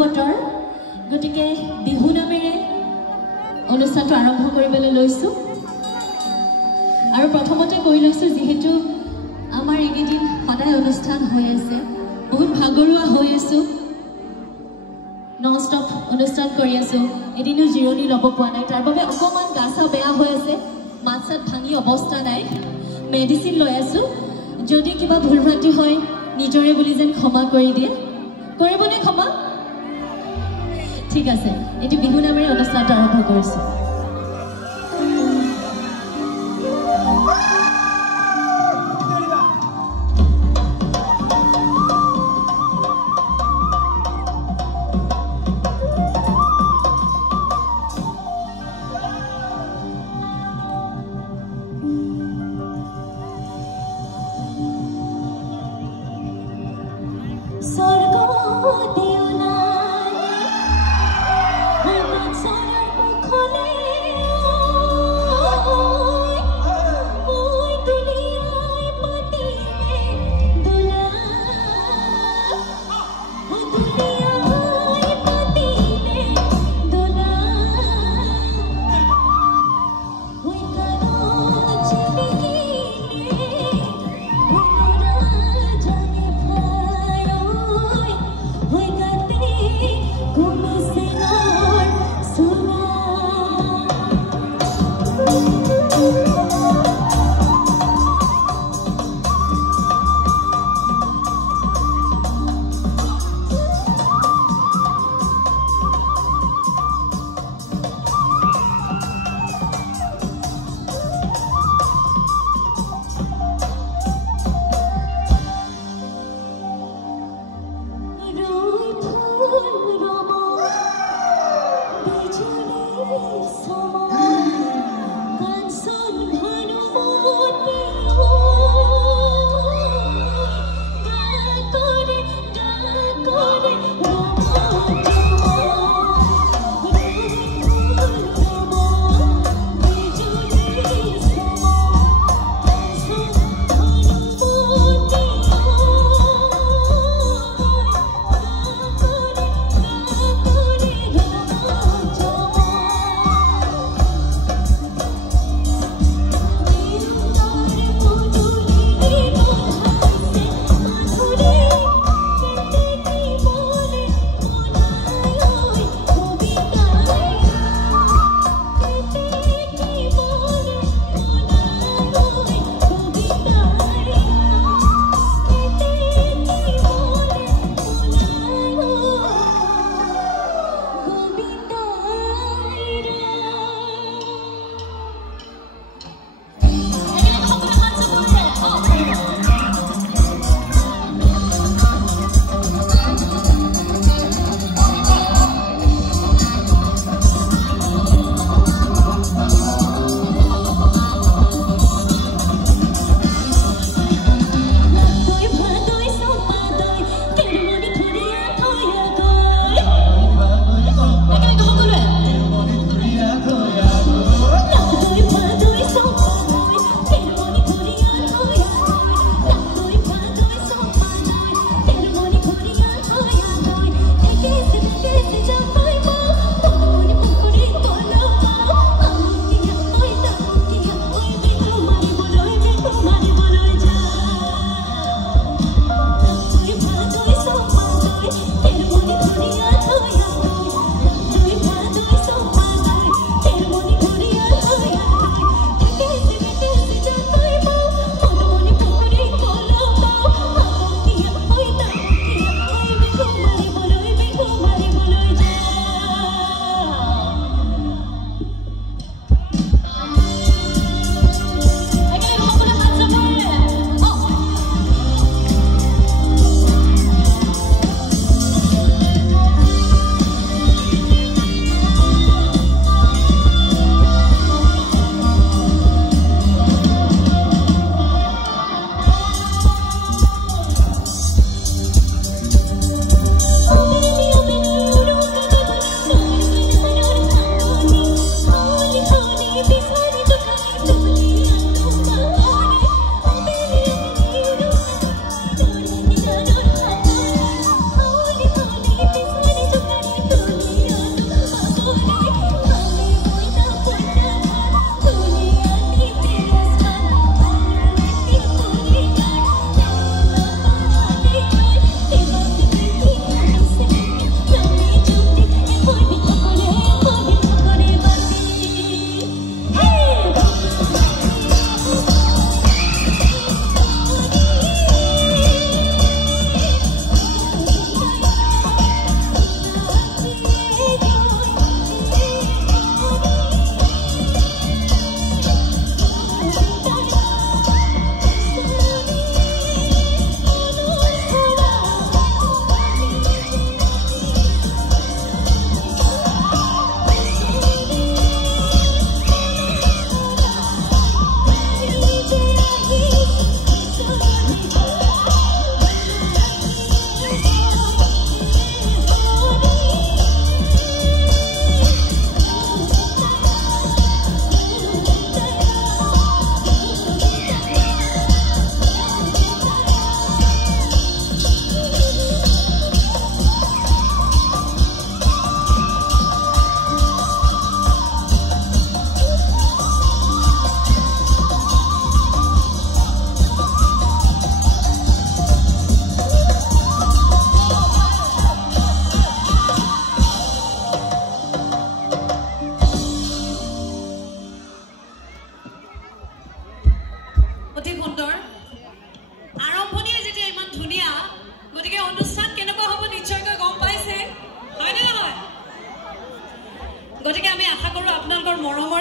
বতৰ গতিকে বিহু নামেৰে অনুষ্ঠানটো আৰম্ভ কৰিবলৈ লৈছোঁ আৰু প্ৰথমতে কৈ লৈছোঁ যিহেতু আমাৰ এইকেইদিন সদায় অনুষ্ঠান হৈ আছে বহুত ভাগৰুৱা হৈ আছোঁ নন ষ্টপ অনুষ্ঠান কৰি আছোঁ এদিনো জিৰণি ল'ব পোৱা নাই তাৰ বাবে অকণমান গা চা বেয়া হৈ আছে মাত চাত ভাঙি অৱস্থা নাই মেডিচিন লৈ আছোঁ যদি কিবা ভুল ভ্ৰান্তি হয় নিজৰে বুলি যেন ক্ষমা কৰি দিয়ে কৰিবনে ক্ষমা ঠিক আছে এটি বিহু নামেৰে অনুষ্ঠানটো আৰম্ভ কৰিছোঁ Sorgo de una,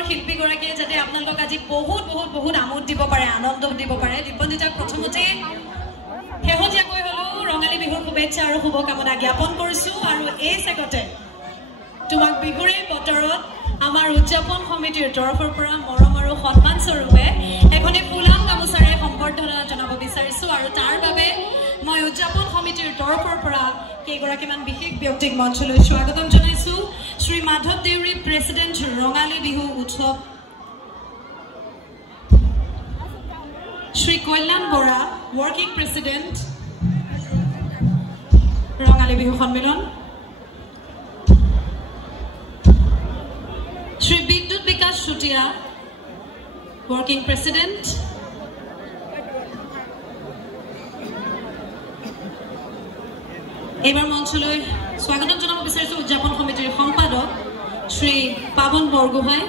শিল্পীগৰাকীয়ে যাতে আপোনালোকক আজি বহুত বহুত বহুত আমোদ দিব পাৰে আনন্দ দিব পাৰে দীপঞ্জিতাক প্ৰথমতে শেহতীয়াকৈ হ'লেও ৰঙালী বিহুৰ শুভেচ্ছা আৰু শুভকামনা জ্ঞাপন কৰিছোঁ আৰু এই চেগতে তোমাক বিহুৰে বতৰত আমাৰ উদযাপন সমিতিৰ তৰফৰ পৰা মৰম আৰু সন্মান স্বৰূপে এখনি ফুলাম গামোচাৰে সম্বৰ্ধনা জনাব বিচাৰিছোঁ আৰু তাৰ বাবে মই উদযাপন সমিতিৰ তৰফৰ পৰা কেইগৰাকীমান বিশেষ ব্যক্তিক মঞ্চলৈ স্বাগতম জনাইছোঁ শ্ৰী মাধৱ দেউৰী প্ৰেছিডেণ্ট ৰঙালী বিহু উৎসৱ শ্ৰী কল্যাণ বৰা ৱৰ্কিং প্ৰেছিডেণ্ট ৰঙালী বিহু সন্মিলন শ্ৰী বিদ্যুৎ বিকাশ চুতীয়া ৱৰ্কিং প্ৰেছিডেণ্ট এইবাৰ মঞ্চলৈ স্বাগতম জনাব বিচাৰিছোঁ উদযাপন সমিতিৰ সম্পাদক শ্ৰী পাৱন বৰগোহাঁই